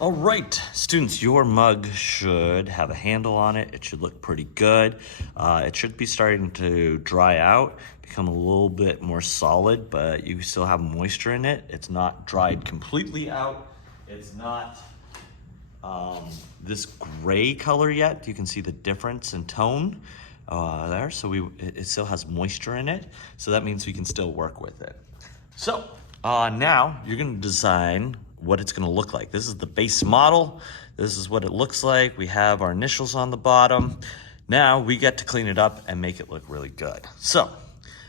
All right, students, your mug should have a handle on it. It should look pretty good. It should be starting to dry out, become a little bit more solid, but you still have moisture in it. It's not dried completely out. It's not this gray color yet. You can see the difference in tone there. So it still has moisture in it. So that means we can still work with it. So now you're gonna design what it's gonna look like. This is the base model. This is what it looks like. We have our initials on the bottom. Now we get to clean it up and make it look really good. So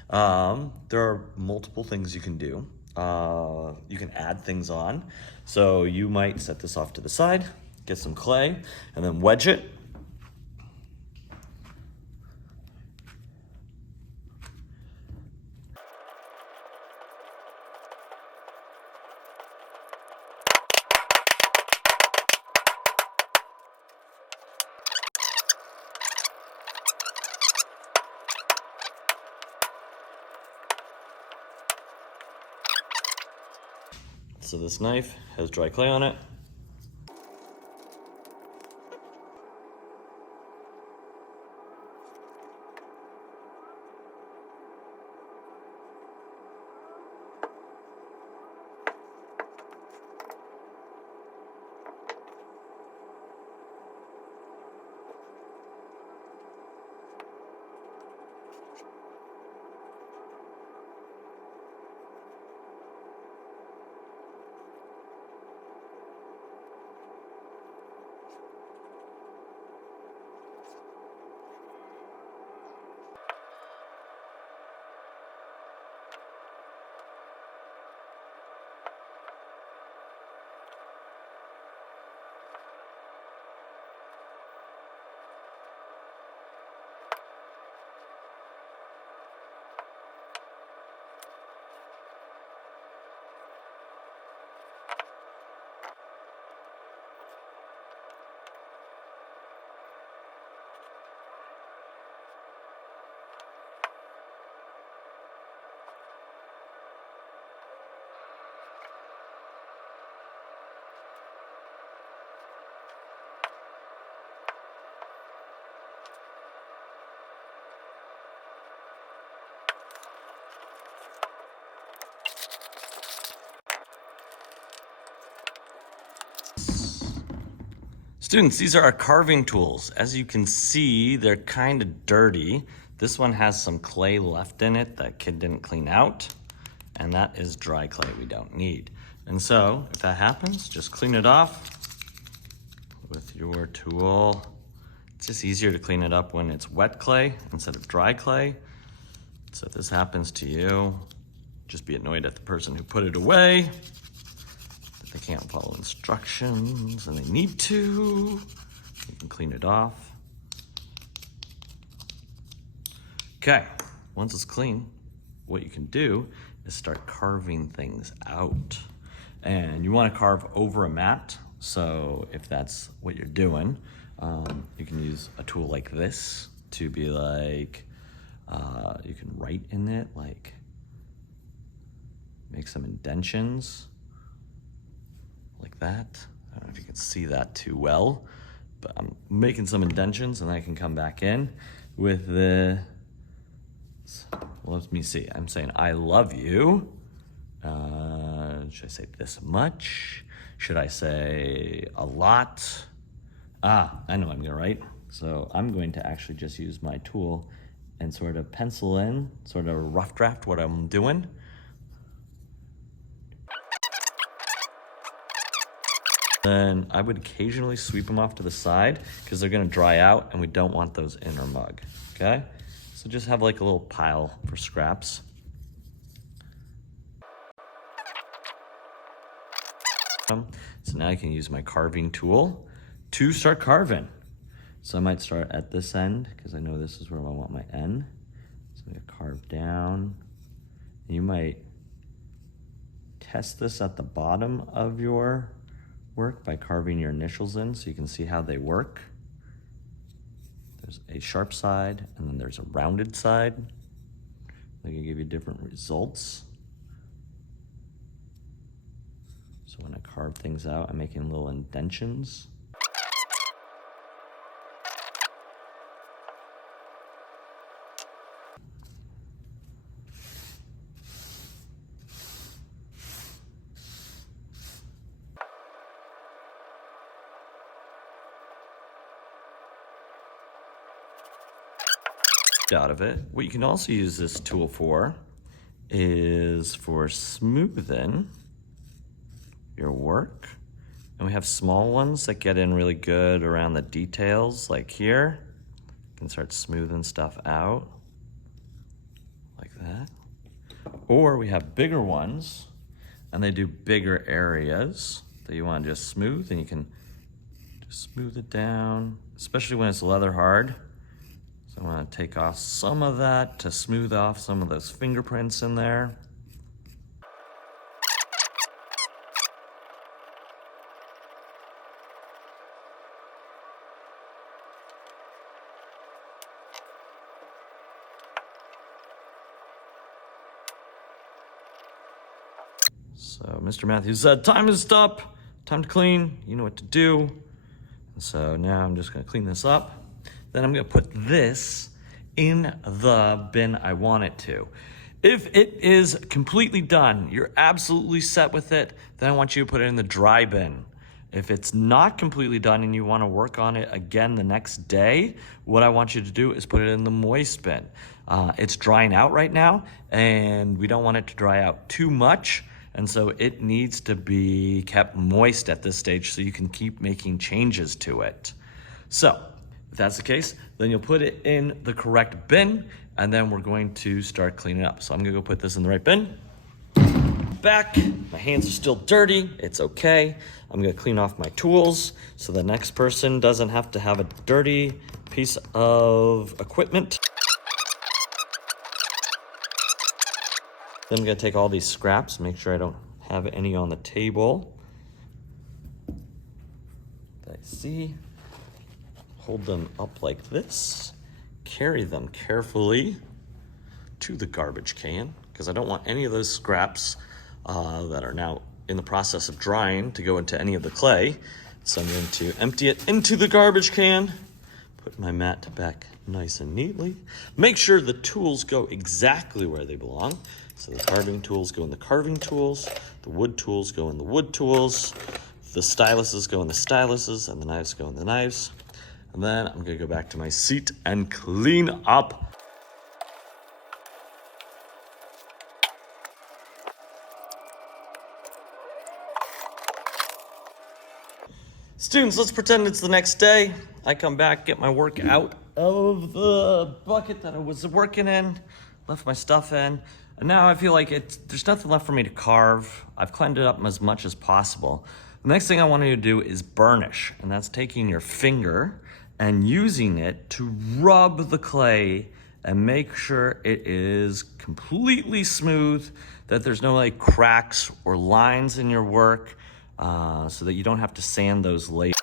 there are multiple things you can do. You can add things on. So you might set this off to the side, get some clay, and then wedge it. So this knife has dry clay on it. Students, these are our carving tools. As you can see, they're kind of dirty. This one has some clay left in it that kid didn't clean out, and that is dry clay we don't need. And so, if that happens, just clean it off with your tool. It's just easier to clean it up when it's wet clay instead of dry clay. So if this happens to you, just be annoyed at the person who put it away. They can't follow instructions and they need to. You can clean it off. Okay, once it's clean, what you can do is start carving things out. And you want to carve over a mat. So if that's what you're doing, you can use a tool like this to be like, you can write in it, like make some indentions. Like that. I don't know if you can see that too well, but I'm making some indentions and I can come back in with the, let me see, I'm saying I love you. Should I say this much? Should I say a lot? I know what I'm gonna write. So I'm going to actually just use my tool and sort of pencil in, sort of rough draft what I'm doing. Then I would occasionally sweep them off to the side because they're gonna dry out and we don't want those in our mug, okay? So just have like a little pile for scraps. So now I can use my carving tool to start carving. So I might start at this end because I know this is where I want my N. So I'm gonna carve down. You might test this at the bottom of your work by carving your initials in so you can see how they work. There's a sharp side and then there's a rounded side. They can give you different results. So when I carve things out, I'm making little indentions. Out of it. What you can also use this tool for is for smoothing your work. And we have small ones that get in really good around the details, like here. You can start smoothing stuff out like that. Or we have bigger ones and they do bigger areas that you want to just smooth, and you can just smooth it down, especially when it's leather hard. So I want to take off some of that to smooth off some of those fingerprints in there. So Mr. Matthews said, time is up, time to clean, you know what to do. And so now I'm just gonna clean this up. Then I'm gonna put this in the bin I want it to. If it is completely done, you're absolutely set with it, then I want you to put it in the dry bin. If it's not completely done and you wanna work on it again the next day, what I want you to do is put it in the moist bin. It's drying out right now, and we don't want it to dry out too much, and so it needs to be kept moist at this stage so you can keep making changes to it. So, if that's the case, then you'll put it in the correct bin, and then we're going to start cleaning up. So I'm gonna go put this in the right bin. Back, my hands are still dirty, it's okay. I'm gonna clean off my tools so the next person doesn't have to have a dirty piece of equipment. Then I'm gonna take all these scraps, make sure I don't have any on the table that I see. Hold them up like this, carry them carefully to the garbage can, because I don't want any of those scraps that are now in the process of drying to go into any of the clay. So I'm going to empty it into the garbage can, put my mat back nice and neatly. Make sure the tools go exactly where they belong. So the carving tools go in the carving tools, the wood tools go in the wood tools, the styluses go in the styluses, and the knives go in the knives. And then I'm gonna go back to my seat and clean up. Students, let's pretend it's the next day. I come back, get my work out of the bucket that I was working in, left my stuff in, and now I feel like there's nothing left for me to carve. I've cleaned it up as much as possible. The next thing I want you to do is burnish, and that's taking your finger and using it to rub the clay and make sure it is completely smooth, that there's no like cracks or lines in your work, so that you don't have to sand those later.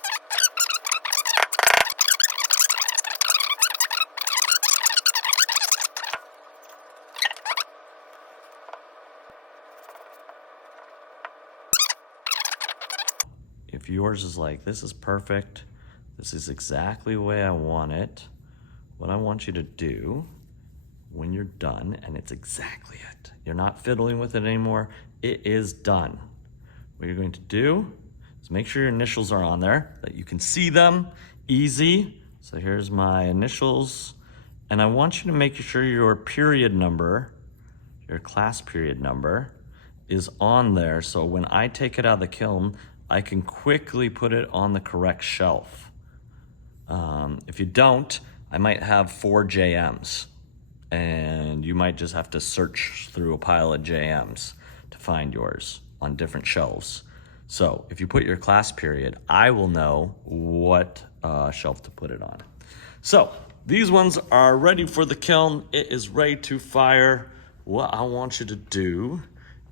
If yours is like, this is perfect, this is exactly the way I want it, what I want you to do when you're done, and it's exactly it, you're not fiddling with it anymore, it is done. What you're going to do is make sure your initials are on there, that you can see them easy. So here's my initials, and I want you to make sure your period number, your class period number, is on there, so when I take it out of the kiln, I can quickly put it on the correct shelf. If you don't, I might have 4 JMs, and you might just have to search through a pile of JMs to find yours on different shelves. So if you put your class period, I will know what shelf to put it on. So these ones are ready for the kiln. It is ready to fire. What I want you to do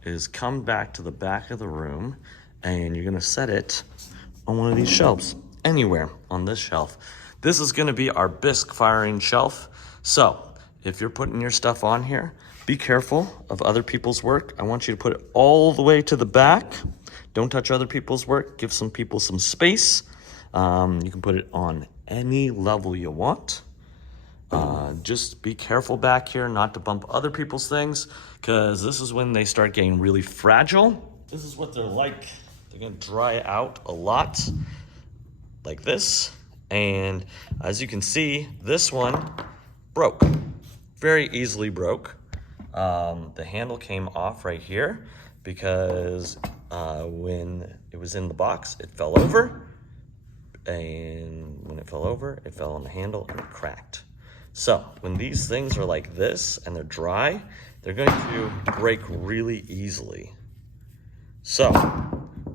is come back to the back of the room, and you're gonna set it on one of these shelves, anywhere on this shelf. This is gonna be our bisque firing shelf. So if you're putting your stuff on here, be careful of other people's work. I want you to put it all the way to the back. Don't touch other people's work. Give some people some space. You can put it on any level you want. Just be careful back here not to bump other people's things, because this is when they start getting really fragile. This is what they're like. They're gonna dry out a lot like this. And as you can see, this one broke, very easily broke. The handle came off right here because when it was in the box, it fell over. And when it fell over, it fell on the handle and it cracked. So when these things are like this and they're dry, they're going to break really easily. So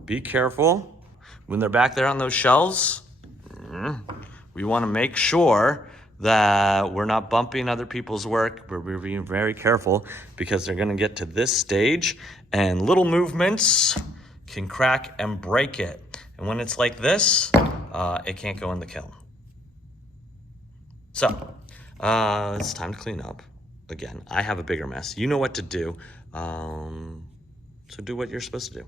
be careful when they're back there on those shelves. We want to make sure that we're not bumping other people's work. We're being very careful because they're going to get to this stage and little movements can crack and break it. And when it's like this, it can't go in the kiln. So it's time to clean up. Again, I have a bigger mess. You know what to do. So do what you're supposed to do.